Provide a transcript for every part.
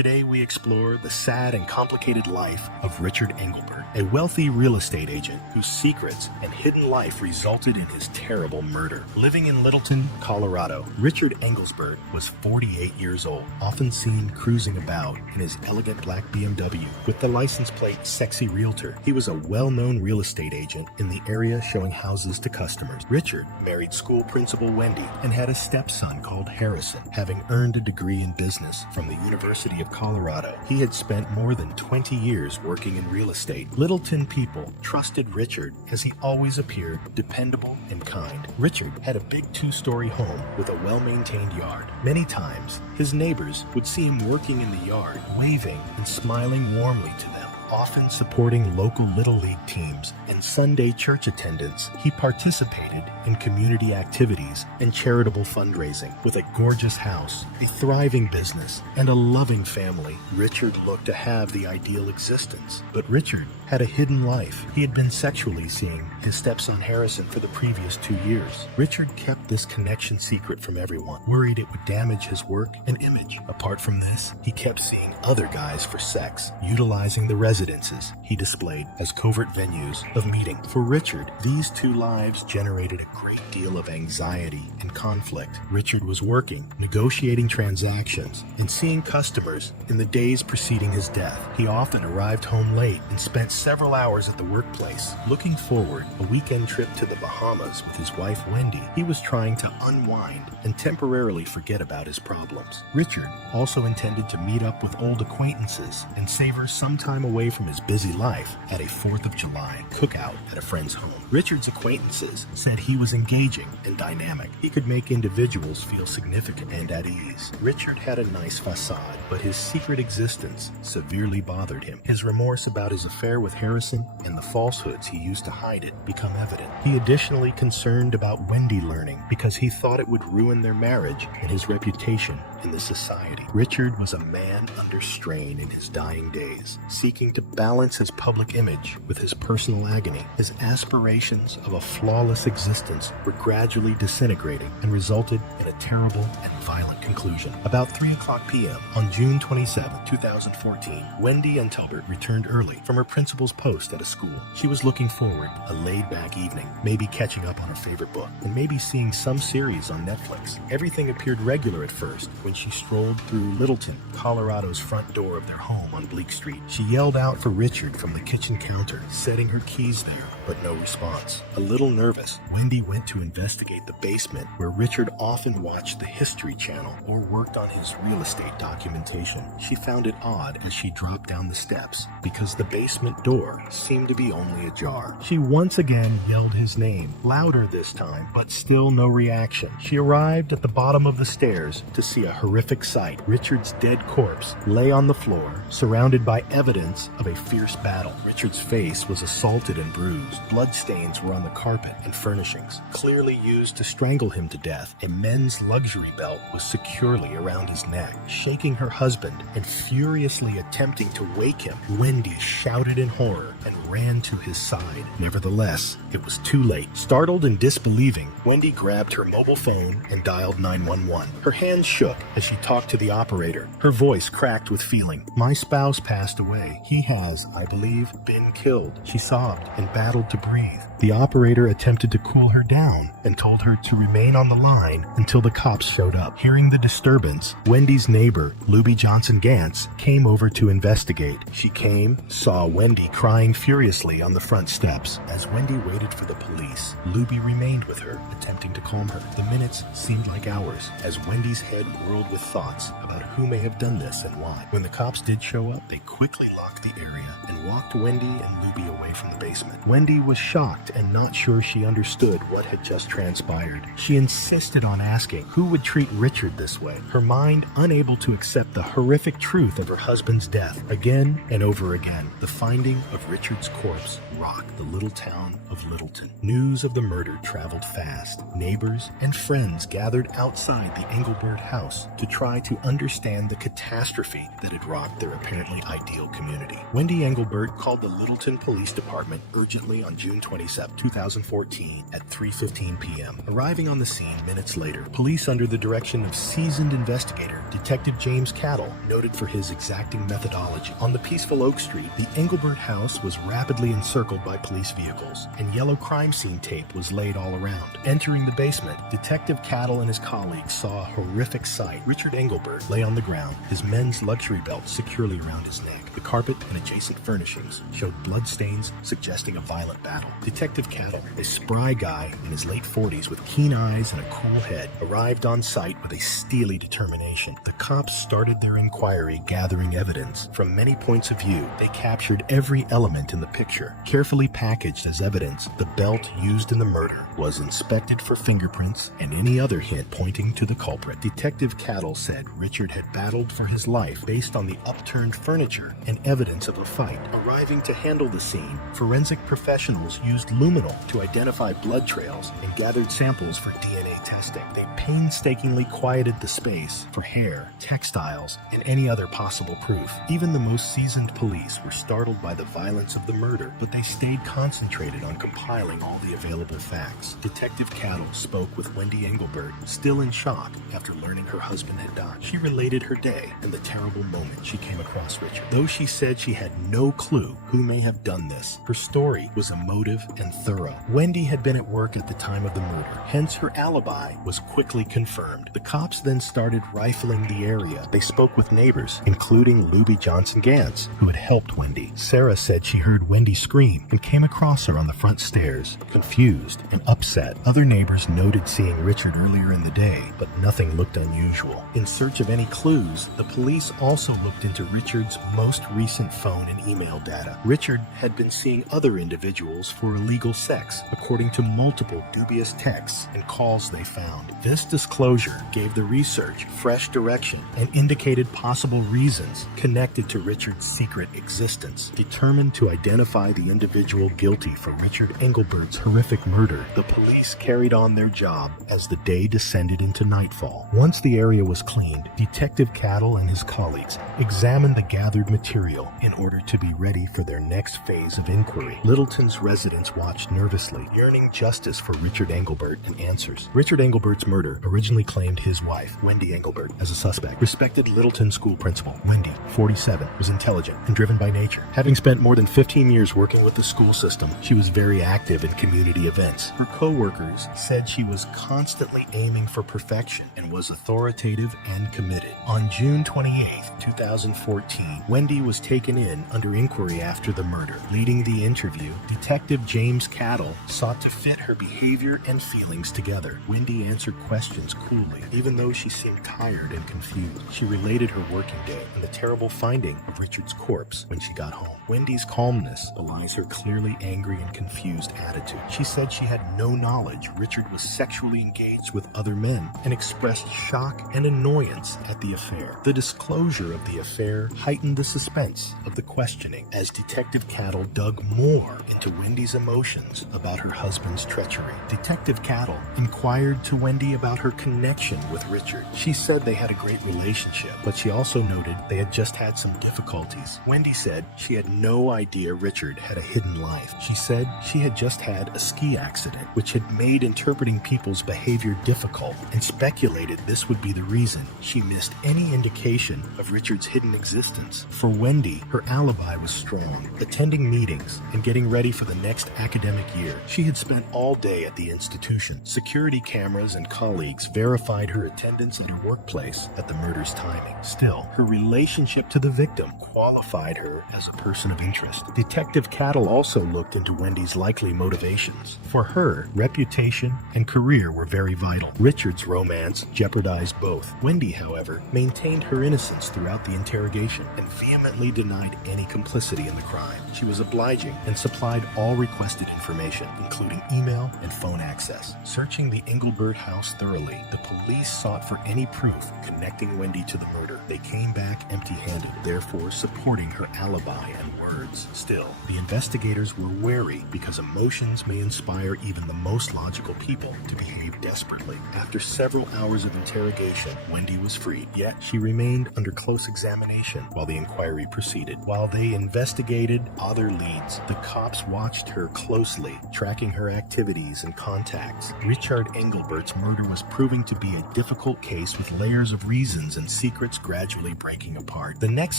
Today we explore the sad and complicated life of Richard Engelbert, a wealthy real estate agent whose secrets and hidden life resulted in his terrible murder. Living in Littleton, Colorado, Richard Engelbert was 48 years old, often seen cruising about in his elegant black BMW with the license plate Sexy Realtor. He was a well-known real estate agent in the area showing houses to customers. Richard married school principal Wendy and had a stepson called Harrison. Having earned a degree in business from the University of Colorado, he had spent more than 20 years working in real estate. Littleton people trusted Richard as he always appeared dependable and kind. Richard had a big 2-story home with a well-maintained yard. Many times, his neighbors would see him working in the yard, waving and smiling warmly to them, often supporting local Little League teams and Sunday church attendance. He participated in community activities and charitable fundraising. With a gorgeous house, a thriving business, and a loving family, Richard looked to have the ideal existence. But Richard had a hidden life. He had been sexually seeing his stepson Harrison for the previous 2 years. Richard kept this connection secret from everyone, worried it would damage his work and image. Apart from this, he kept seeing other guys for sex, utilizing the residences he displayed as covert venues of meeting. For Richard, these two lives generated a great deal of anxiety and conflict. Richard was working, negotiating transactions, and seeing customers in the days preceding his death. He often arrived home late and spent several hours at the workplace. Looking forward, a weekend trip to the Bahamas with his wife Wendy, he was trying to unwind and temporarily forget about his problems. Richard also intended to meet up with old acquaintances and savor some time away from his busy life at a 4th of July cookout at a friend's home. Richard's acquaintances said he was engaging and dynamic. He could make individuals feel significant and at ease. Richard had a nice facade, but his secret existence severely bothered him. His remorse about his affair with Harrison and the falsehoods he used to hide it become evident. He additionally concerned about Wendy learning because he thought it would ruin their marriage and his reputation in the society. Richard was a man under strain in his dying days, seeking to balance his public image with his personal agony. His aspirations of a flawless existence were gradually disintegrating and resulted in a terrible and violent conclusion. About 3:00 p.m. on June 27, 2014, Wendy Engelbert returned early from her principal's post at a school. She was looking forward to a laid-back evening, maybe catching up on her favorite book, and maybe seeing some series on Netflix. Everything appeared regular at first when she strolled through Littleton, Colorado's front door of their home on Bleak Street. She yelled out for Richard from the kitchen counter, setting her keys there, but no response. A little nervous, Wendy went to investigate the basement where Richard often watched the History Channel or worked on his real estate documentation. She found it odd as she dropped down the steps because the basement door seemed to be only ajar. She once again yelled his name, louder this time, but still no reaction. She arrived at the bottom of the stairs to see a horrific sight. Richard's dead corpse lay on the floor, surrounded by evidence of a fierce battle. Richard's face was assaulted and bruised. Bloodstains were on the carpet and furnishings, clearly used to strangle him to death. A men's luxury belt was securely around his neck. Shaking her husband and furiously attempting to wake him, Wendy shouted in horror and ran to his side. Nevertheless, it was too late. Startled and disbelieving, Wendy grabbed her mobile phone and dialed 911. Her hands shook as she talked to the operator. Her voice cracked with feeling. "My spouse passed away. He has, I believe, been killed." She sobbed and battled to breathe. The operator attempted to cool her down and told her to remain on the line until the cops showed up. Hearing the disturbance, Wendy's neighbor, Luby Johnson Gantz, came over to investigate. She came, saw Wendy crying furiously on the front steps. As Wendy waited for the police, Luby remained with her, attempting to calm her. The minutes seemed like hours as Wendy's head whirled with thoughts about who may have done this and why. When the cops did show up, they quickly locked the area and walked Wendy and Luby away from the basement. Wendy was shocked and not sure she understood what had just transpired. She insisted on asking who would treat Richard this way, her mind unable to accept the horrific truth of her husband's death. Again and over again, the finding of Richard's corpse rocked the little town of Littleton. News of the murder traveled fast. Neighbors and friends gathered outside the Engelbert house to try to understand the catastrophe that had rocked their apparently ideal community. Wendy Engelbert called the Littleton Police Department urgently on June 22, Concept, 2014 at 3:15 p.m. Arriving on the scene minutes later, police under the direction of seasoned investigator Detective James Cattle, noted for his exacting methodology. On the peaceful Oak Street, the Engelbert house was rapidly encircled by police vehicles, and yellow crime scene tape was laid all around. Entering the basement, Detective Cattle and his colleagues saw a horrific sight. Richard Engelbert lay on the ground, his men's luxury belt securely around his neck. The carpet and adjacent furnishings showed bloodstains suggesting a violent battle. Detective Cattle, a spry guy in his late 40s with keen eyes and a cool head, arrived on site with a steely determination. The cops started their inquiry, gathering evidence. From many points of view, they captured every element in the picture. Carefully packaged as evidence, the belt used in the murder was inspected for fingerprints and any other hint pointing to the culprit. Detective Cattle said Richard had battled for his life based on the upturned furniture and evidence of a fight. Arriving to handle the scene, forensic professionals used luminol to identify blood trails and gathered samples for DNA testing. They painstakingly quieted the space for hair, textiles, and any other possible proof. Even the most seasoned police were startled by the violence of the murder, but they stayed concentrated on compiling all the available facts. Detective Cattle spoke with Wendy Engelbert, still in shock after learning her husband had died. She related her day and the terrible moment she came across Richard. Though she said she had no clue who may have done this, her story was emotive and thorough. Wendy had been at work at the time of the murder, hence her alibi was quickly confirmed. The cops then started rifling the area. They spoke with neighbors, including Luby Johnson-Gantz, who had helped Wendy. Sarah said she heard Wendy scream and came across her on the front stairs, confused and upset. Other neighbors noted seeing Richard earlier in the day, but nothing looked unusual. In search of any clues, the police also looked into Richard's most recent phone and email data. Richard had been seeing other individuals for illegal sex, according to multiple dubious texts and calls they found. This disclosure gave the research fresh direction and indicated possible reasons connected to Richard's secret existence. Determined to identify the individual guilty for Richard Engelbert's horrific murder, the police carried on their job as the day descended into nightfall. Once the area was cleaned, Detective Cattle and his colleagues examined the gathered material in order to be ready for their next phase of inquiry. Littleton's residents watched nervously, yearning justice for Richard Engelbert and answers. Richard Engelbert's murder originally claimed his wife, Wendy Engelbert, as a suspect. Respected Littleton school principal, Wendy, 47, was intelligent and driven by nature. Having spent more than 15 years working with the school system, she was very active in community events. Her co-workers said she was constantly aiming for perfection and was authoritative and committed. On June 28, 2014, Wendy was taken in under inquiry after the murder. Leading the interview, Detective James Cattle sought to fit her behavior and feelings together. Wendy answered questions coolly, even though she seemed tired and confused. She related her working day and the terrible finding of Richard's corpse when she got home. Wendy's calmness belies her clearly angry and confused attitude. She said she had no knowledge Richard was sexually engaged with other men and expressed shock and annoyance at the affair. The disclosure of the affair heightened the suspense of the questioning as Detective Cattle dug more into Wendy's emotions about her husband's treachery. Detective Cattle inquired to Wendy about her connection with Richard. She said they had a great relationship, but she also noted they had just had some difficulties. Wendy said she had no idea Richard had a hidden life. She said she had just had a ski accident, which had made interpreting people's behavior difficult, and speculated this would be the reason she missed any indication of Richard's hidden existence. For Wendy, her alibi was strong. Attending meetings and getting ready for the next academic year, she had spent all day at the institution. Security cameras and colleagues verified her attendance at her workplace at the murder's timing. Still, her relationship to the victim qualified her as a person of interest. Detective Cattle also looked into Wendy's likely motivations. For her, reputation and career were very vital. Richard's romance jeopardized both. Wendy, however, maintained her innocence throughout the interrogation and vehemently denied any complicity in the crime. She was obliging and supplied all requested information, including email and phone access. Searching the Engelbert house thoroughly, the police sought for any proof connecting Wendy to the murder. They came back empty-handed. therefore supporting her alibi and words. Still, the investigators were wary because emotions may inspire even the most logical people to behave desperately. After several hours of interrogation, Wendy was freed, yet she remained under close examination while the inquiry proceeded. While they investigated other leads, the cops watched her closely, tracking her activities and contacts. Richard Engelbert's murder was proving to be a difficult case with layers of reasons and secrets gradually breaking apart. The next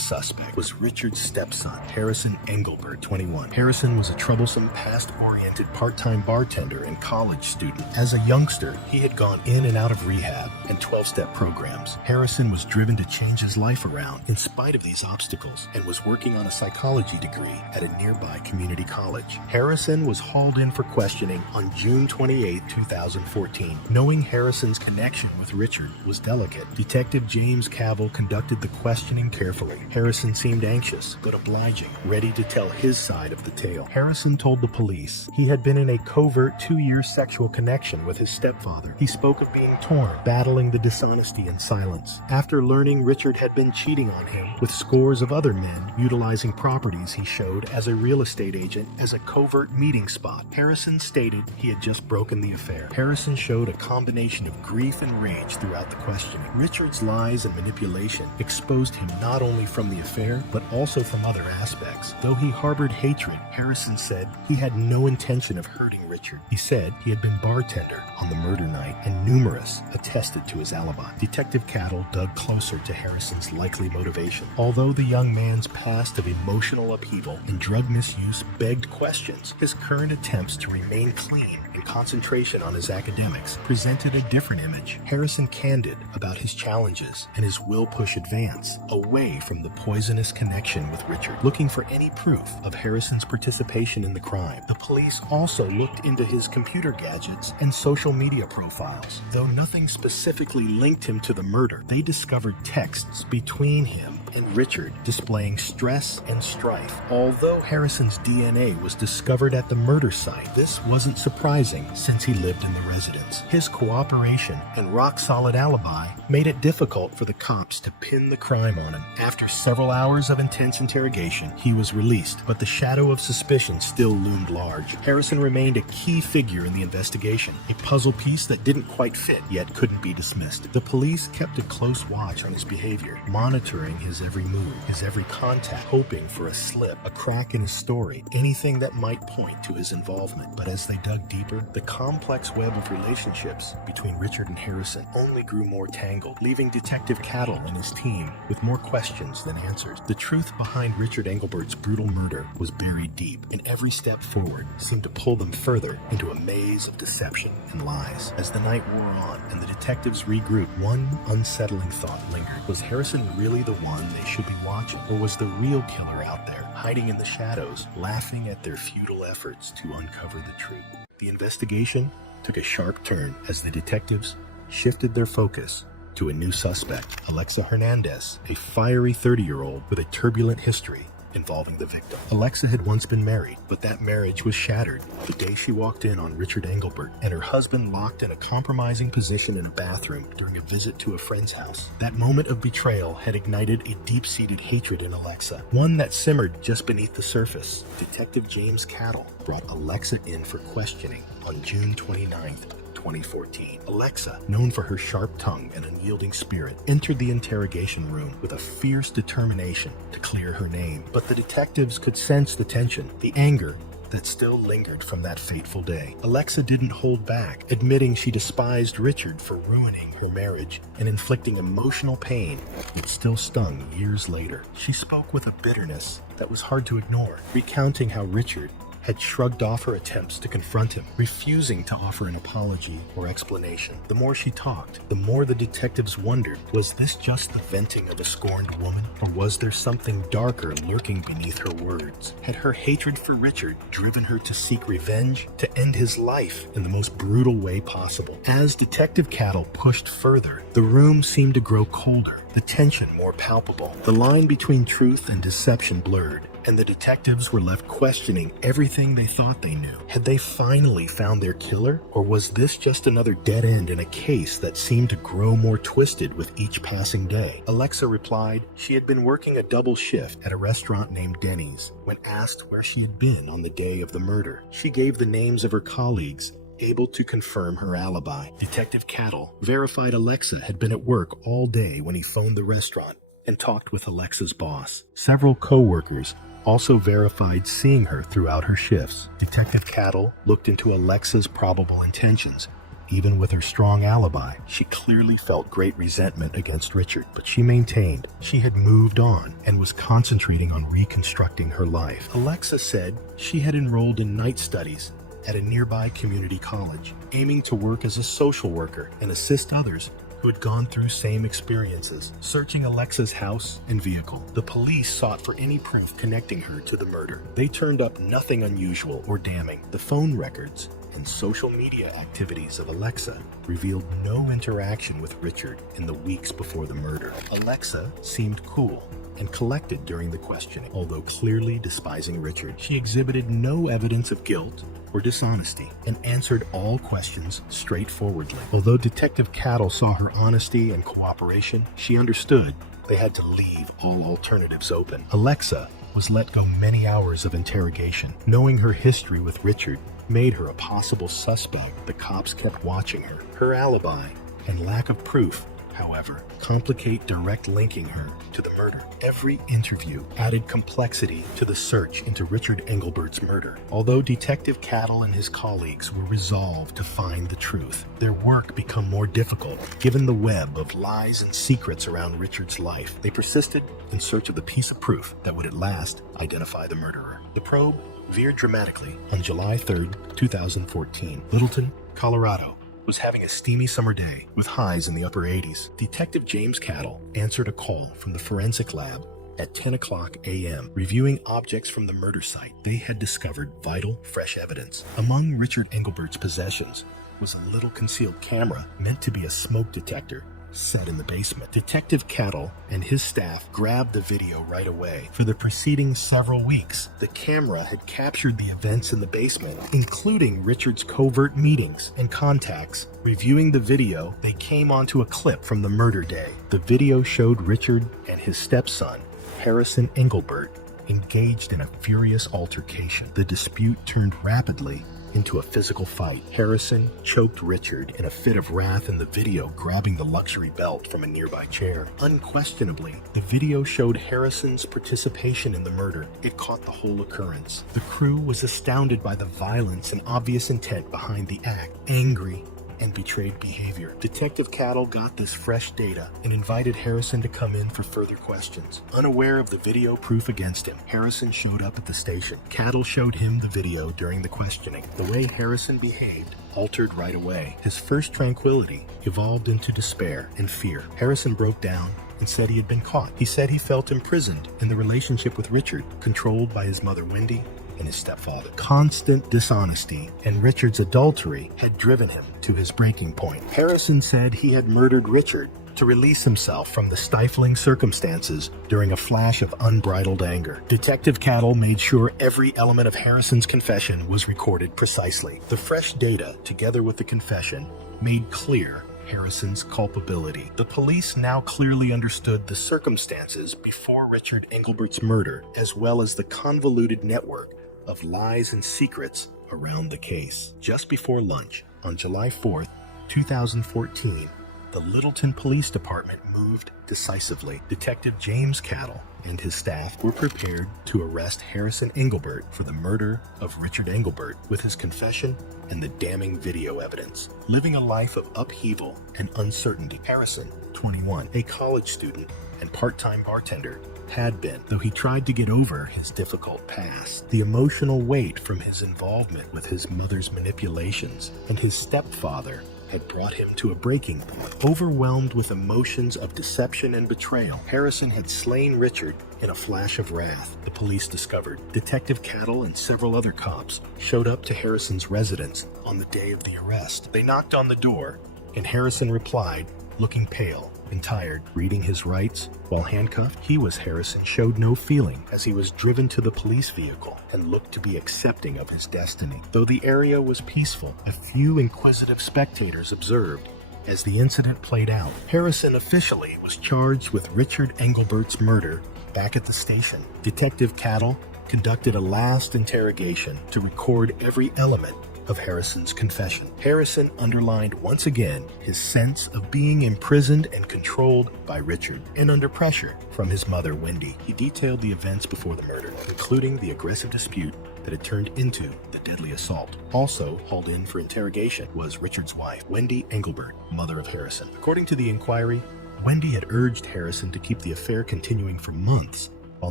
suspect was Richard's stepson, Harrison Engelbert, 21. Harrison was a troublesome, past-oriented part-time bartender and college student. As a youngster, he had gone in and out of rehab and 12-step programs. Harrison was driven to change his life around in spite of these obstacles and was working on a psychology degree at a nearby community college. Harrison was hauled in for questioning on June 28, 2014. Knowing Harrison's connection with Richard was delicate, Detective James Cavill conducted the questioning carefully. Harrison seemed anxious, but obliging, ready to tell his side of the tale. Harrison told the police he had been in a covert 2-year sexual connection with his stepfather. He spoke of being torn, battling the dishonesty in silence. After learning Richard had been cheating on him with scores of other men, utilizing properties he showed as a real estate agent as a covert meeting spot, Harrison stated he had just broken the affair. Harrison showed a combination of grief and rage throughout the questioning. Richard's lies and manipulation exposed him not only from the affair, but also from other aspects. Though he harbored hatred, Harrison said he had no intention of hurting Richard. He said he had been bartender on the murder night, and numerous attested to his alibi. Detective Cattle dug closer to Harrison's likely motivation. Although the young man's past of emotional upheaval and drug misuse begged questions, his current attempts to remain clean and concentration on his academics presented a different image. Harrison candid about his challenges and his will push advance away from the poisonous connection with Richard, looking for any proof of Harrison's participation in the crime. The police also looked into his computer gadgets and social media profiles. Though nothing specifically linked him to the murder, they discovered texts between him and Richard displaying stress and strife. Although Harrison's DNA was discovered at the murder site, this wasn't surprising since he lived in the residence. His cooperation and rock-solid alibi made it difficult for the cops to pin the crime on him. After several hours of intense interrogation, he was released, but the shadow of suspicion still loomed large. Harrison remained a key figure in the investigation, a puzzle piece that didn't quite fit, yet couldn't be dismissed. The police kept a close watch on his behavior, monitoring his every move, his every contact, hoping for a slip, a crack in his story, anything that might point to his involvement. But as they dug deeper, the complex web of relationships between Richard and Harrison only grew more tangled, leaving Detective Cattle and his team with more questions than answers. The truth behind Richard Engelbert's brutal murder was buried deep, and every step forward seemed to pull them further into a maze of deception and lies. As the night wore on and the detectives regrouped, one unsettling thought lingered. Was Harrison really the one they should be watching, or was the real killer out there, hiding in the shadows, laughing at their futile efforts to uncover the truth? The investigation took a sharp turn as the detectives shifted their focus to a new suspect, Alexa Hernandez, a fiery 30-year-old with a turbulent history involving the victim. Alexa had once been married, but that marriage was shattered the day she walked in on Richard Engelbert and her husband locked in a compromising position in a bathroom during a visit to a friend's house. That moment of betrayal had ignited a deep-seated hatred in Alexa, one that simmered just beneath the surface. Detective James Cattle brought Alexa in for questioning on June 29th, 2014. Alexa, known for her sharp tongue and unyielding spirit, entered the interrogation room with a fierce determination to clear her name. But the detectives could sense the tension, the anger that still lingered from that fateful day. Alexa didn't hold back, admitting she despised Richard for ruining her marriage and inflicting emotional pain that still stung years later. She spoke with a bitterness that was hard to ignore, recounting how Richard had shrugged off her attempts to confront him, refusing to offer an apology or explanation. The more she talked, the more the detectives wondered, was this just the venting of a scorned woman, or was there something darker lurking beneath her words? Had her hatred for Richard driven her to seek revenge, to end his life in the most brutal way possible? As Detective Cattle pushed further, the room seemed to grow colder, the tension more palpable. The line between truth and deception blurred, and the detectives were left questioning everything they thought they knew. Had they finally found their killer, or was this just another dead end in a case that seemed to grow more twisted with each passing day? Alexa replied she had been working a double shift at a restaurant named Denny's. When asked where she had been on the day of the murder, she gave the names of her colleagues, able to confirm her alibi. Detective Cattle verified Alexa had been at work all day when he phoned the restaurant and talked with Alexa's boss. Several co-workers also verified seeing her throughout her shifts. Detective Cattle looked into Alexa's probable intentions. Even with her strong alibi, she clearly felt great resentment against Richard, but she maintained she had moved on and was concentrating on reconstructing her life. Alexa said she had enrolled in night studies at a nearby community college, aiming to work as a social worker and assist others who had gone through same experiences. Searching Alexa's house and vehicle, the police sought for any proof connecting her to the murder. They turned up nothing unusual or damning. The phone records and social media activities of Alexa revealed no interaction with Richard in the weeks before the murder. Alexa seemed cool and collected during the questioning, although clearly despising Richard. She exhibited no evidence of guilt or dishonesty and answered all questions straightforwardly. Although Detective Cattle saw her honesty and cooperation, she understood they had to leave all alternatives open. Alexa was let go many hours of interrogation. Knowing her history with Richard made her a possible suspect. The cops kept watching her. Her alibi and lack of proof, however, complicate direct linking her to the murder. Every interview added complexity to the search into Richard Engelbert's murder. Although Detective Cattle and his colleagues were resolved to find the truth, their work became more difficult given the web of lies and secrets around Richard's life. They persisted in search of the piece of proof that would at last identify the murderer. The probe veered dramatically on July 3rd, 2014. Littleton, Colorado was having a steamy summer day with highs in the upper 80s. Detective James Cattle answered a call from the forensic lab at 10 o'clock a.m. Reviewing objects from the murder site, they had discovered vital, fresh evidence. Among Richard Engelbert's possessions was a little concealed camera meant to be a smoke detector set in the basement. Detective Cattle and his staff grabbed the video right away. For the preceding several weeks, the camera had captured the events in the basement, including Richard's covert meetings and contacts. Reviewing the video, they came onto a clip from the murder day. The video showed Richard and his stepson, Harrison Engelbert, engaged in a furious altercation. The dispute turned rapidly into a physical fight. Harrison choked Richard in a fit of wrath in the video, grabbing the luxury belt from a nearby chair. Unquestionably, the video showed Harrison's participation in the murder. It caught the whole occurrence. The crew was astounded by the violence and obvious intent behind the act. Angry and betrayed behavior. Detective Cattle got this fresh data and invited Harrison to come in for further questions. Unaware of the video proof against him, Harrison showed up at the station. Cattle showed him the video during the questioning. The way Harrison behaved altered right away. His first tranquility evolved into despair and fear. Harrison broke down and said he had been caught. He said he felt imprisoned in the relationship with Richard, controlled by his mother Wendy and his stepfather. Constant dishonesty and Richard's adultery had driven him to his breaking point. Harrison said he had murdered Richard to release himself from the stifling circumstances during a flash of unbridled anger. Detective Cattle made sure every element of Harrison's confession was recorded precisely. The fresh data, together with the confession, made clear Harrison's culpability. The police now clearly understood the circumstances before Richard Engelbert's murder, as well as the convoluted network of lies and secrets around the case. Just before lunch, on July 4th, 2014, the Littleton Police Department moved decisively. Detective James Cattle and his staff were prepared to arrest Harrison Engelbert for the murder of Richard Engelbert with his confession and the damning video evidence. Living a life of upheaval and uncertainty, Harrison, 21, a college student and part-time bartender, had been, though he tried to get over his difficult past. The emotional weight from his involvement with his mother's manipulations and his stepfather had brought him to a breaking point. Overwhelmed with emotions of deception and betrayal, Harrison had slain Richard in a flash of wrath, the police discovered. Detective Cattle and several other cops showed up to Harrison's residence on the day of the arrest. They knocked on the door, and Harrison replied, looking pale and tired. Reading his rights while handcuffed, Harrison showed no feeling as he was driven to the police vehicle and looked to be accepting of his destiny. Though the area was peaceful, a few inquisitive spectators observed as the incident played out. Harrison officially was charged with Richard Engelbert's murder back at the station. Detective Cattle conducted a last interrogation to record every element of Harrison's confession. Harrison underlined once again his sense of being imprisoned and controlled by Richard and under pressure from his mother, Wendy. He detailed the events before the murder, including the aggressive dispute that had turned into the deadly assault. Also hauled in for interrogation was Richard's wife, Wendy Engelbert, mother of Harrison. According to the inquiry, Wendy had urged Harrison to keep the affair continuing for months while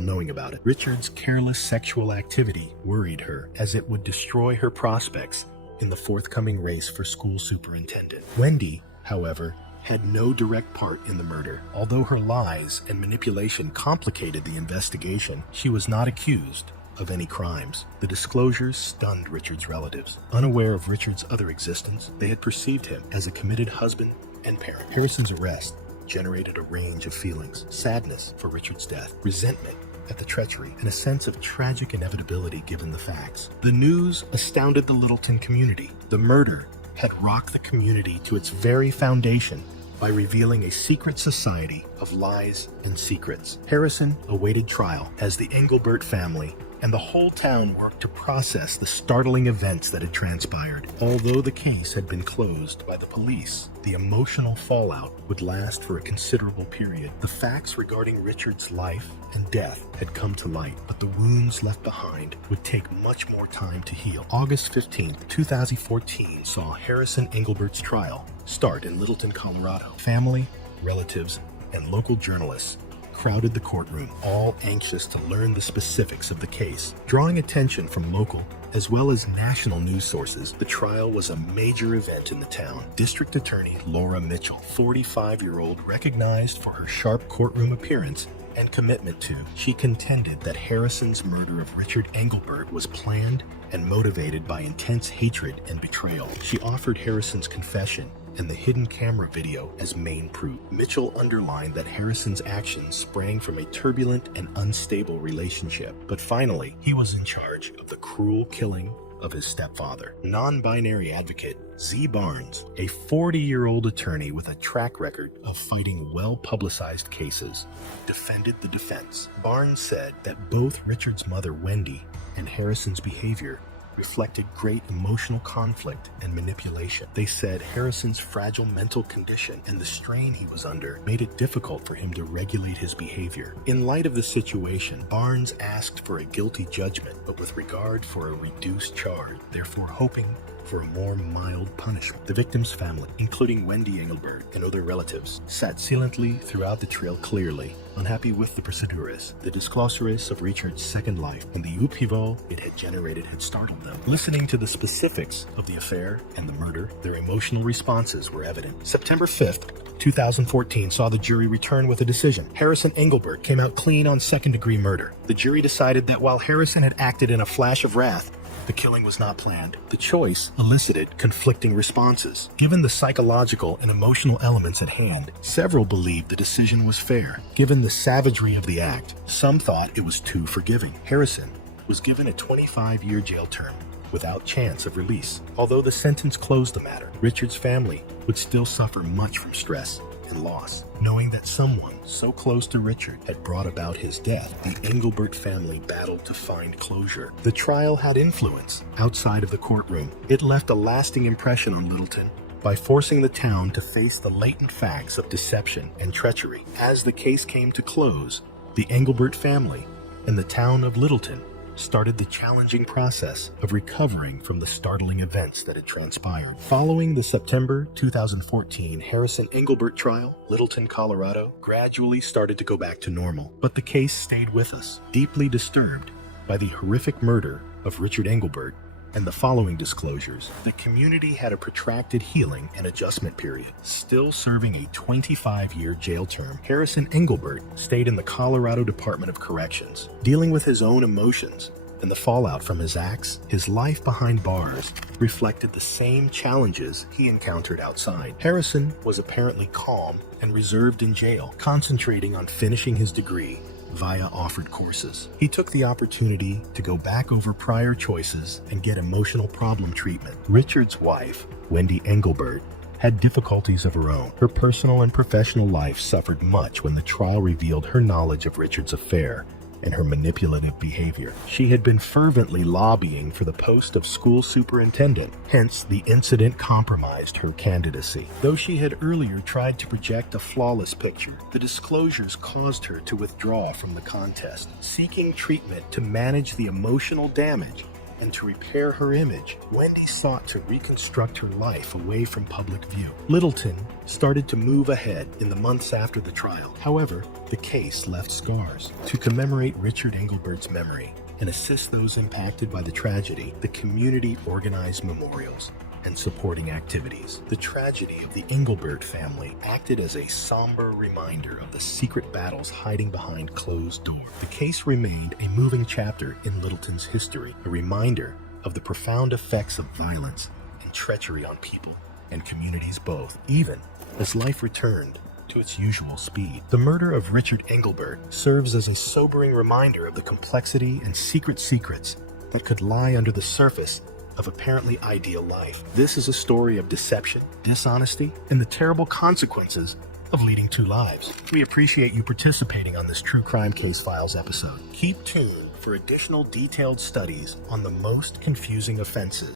knowing about it. Richard's careless sexual activity worried her, as it would destroy her prospects in the forthcoming race for school superintendent. Wendy, however, had no direct part in the murder. Although her lies and manipulation complicated the investigation, she was not accused of any crimes. The disclosures stunned Richard's relatives. Unaware of Richard's other existence, they had perceived him as a committed husband and parent. Harrison's arrest generated a range of feelings: sadness for Richard's death, resentment at the treachery, and a sense of tragic inevitability given the facts. The news astounded the Littleton community. The murder had rocked the community to its very foundation by revealing a secret society of lies and secrets. Harrison awaited trial as the Engelbert family and the whole town worked to process the startling events that had transpired. Although the case had been closed by the police, the emotional fallout would last for a considerable period. The facts regarding Richard's life and death had come to light, but the wounds left behind would take much more time to heal. August 15th, 2014 saw Harrison Engelbert's trial start in Littleton, Colorado. Family, relatives, and local journalists crowded the courtroom, all anxious to learn the specifics of the case. Drawing attention from local as well as national news sources, the trial was a major event in the town. District Attorney Laura Mitchell, 45-year-old, recognized for her sharp courtroom appearance and commitment to. She contended that Harrison's murder of Richard Engelbert was planned and motivated by intense hatred and betrayal. She offered Harrison's confession and the hidden camera video as main proof. Mitchell underlined that Harrison's actions sprang from a turbulent and unstable relationship, but finally, he was in charge of the cruel killing of his stepfather. Non-binary advocate Z. Barnes, a 40-year-old attorney with a track record of fighting well-publicized cases, defended the defense. Barnes said that both Richard's mother, Wendy, and Harrison's behavior reflected great emotional conflict and manipulation. They said Harrison's fragile mental condition and the strain he was under made it difficult for him to regulate his behavior. In light of the situation, Barnes asked for a guilty judgment, but with regard for a reduced charge, therefore hoping for a more mild punishment. The victim's family, including Wendy Engelbert and other relatives, sat silently throughout the trial, clearly unhappy with the procedures. The disclosures of Richard's second life and the upheaval it had generated had startled them. Listening to the specifics of the affair and the murder, their emotional responses were evident. September 5th, 2014 saw the jury return with a decision. Harrison Engelbert came out clean on second-degree murder. The jury decided that while Harrison had acted in a flash of wrath, the killing was not planned. The choice elicited conflicting responses. Given the psychological and emotional elements at hand, several believed the decision was fair. Given the savagery of the act, some thought it was too forgiving. Harrison was given a 25-year jail term without chance of release. Although the sentence closed the matter, Richard's family would still suffer much from stress and loss. Knowing that someone so close to Richard had brought about his death, the Engelbert family battled to find closure. The trial had influence outside of the courtroom. It left a lasting impression on Littleton by forcing the town to face the latent facts of deception and treachery. As the case came to close, the Engelbert family and the town of Littleton started the challenging process of recovering from the startling events that had transpired. Following the September 2014 Harrison Engelbert trial, Littleton, Colorado, gradually started to go back to normal. But the case stayed with us, deeply disturbed by the horrific murder of Richard Engelbert and the following disclosures. The community had a protracted healing and adjustment period. Still serving a 25-year jail term, Harrison Engelbert stayed in the Colorado Department of Corrections, dealing with his own emotions and the fallout from his acts, his life behind bars reflected the same challenges he encountered outside. Harrison was apparently calm and reserved in jail, concentrating on finishing his degree via offered courses. He took the opportunity to go back over prior choices and get emotional problem treatment. Richard's wife, Wendy Engelbert, had difficulties of her own. Her personal and professional life suffered much when the trial revealed her knowledge of Richard's affair and her manipulative behavior. She had been fervently lobbying for the post of school superintendent, hence the incident compromised her candidacy. Though she had earlier tried to project a flawless picture, the disclosures caused her to withdraw from the contest. Seeking treatment to manage the emotional damage and to repair her image, Wendy sought to reconstruct her life away from public view. Littleton started to move ahead in the months after the trial. However, the case left scars. To commemorate Richard Engelbert's memory and assist those impacted by the tragedy, the community organized memorials and supporting activities. The tragedy of the Engelbert family acted as a somber reminder of the secret battles hiding behind closed doors. The case remained a moving chapter in Littleton's history, a reminder of the profound effects of violence and treachery on people and communities both, even as life returned to its usual speed. The murder of Richard Engelbert serves as a sobering reminder of the complexity and secrets that could lie under the surface of apparently ideal life. This is a story of deception, dishonesty, and the terrible consequences of leading two lives. We appreciate you participating on this True Crime Case Files episode. Keep tuned for additional detailed studies on the most confusing offenses